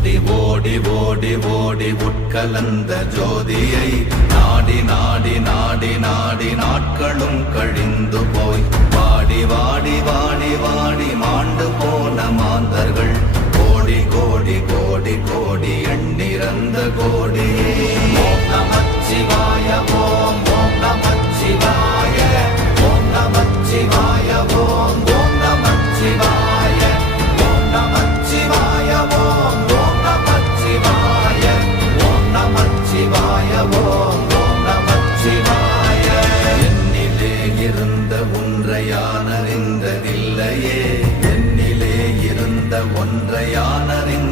ஓடி ஓடி ஓடி ஓடி உட்கலந்த ஜோதியை நாடி நாடி நாடி நாடி நாட்களும் கழிந்து போய் வாடி வாடி வாடி வாடி மாண்டு போன மாந்தர்கள் கோடி கோடி கோடி கோடி எண்ணிறந்த கோடி. ஓம் நமச்சிவாய ஓம் ஓம் நமச்சிவாய ஓம் நமச்சிவாய ஓம் ஓம் நமச்சிவாய ஓம் நமச்சிவாய ஓம் ஓம் நமச்சிவாய ஓம் நமச்சிவாய ஓம் ஓம் நமச்சிவாய. என்னிலே இருந்த ஒன்றை யான் அறிந்ததில்லையே, என்னிலே இருந்த ஒன்றை யான் அறிந்த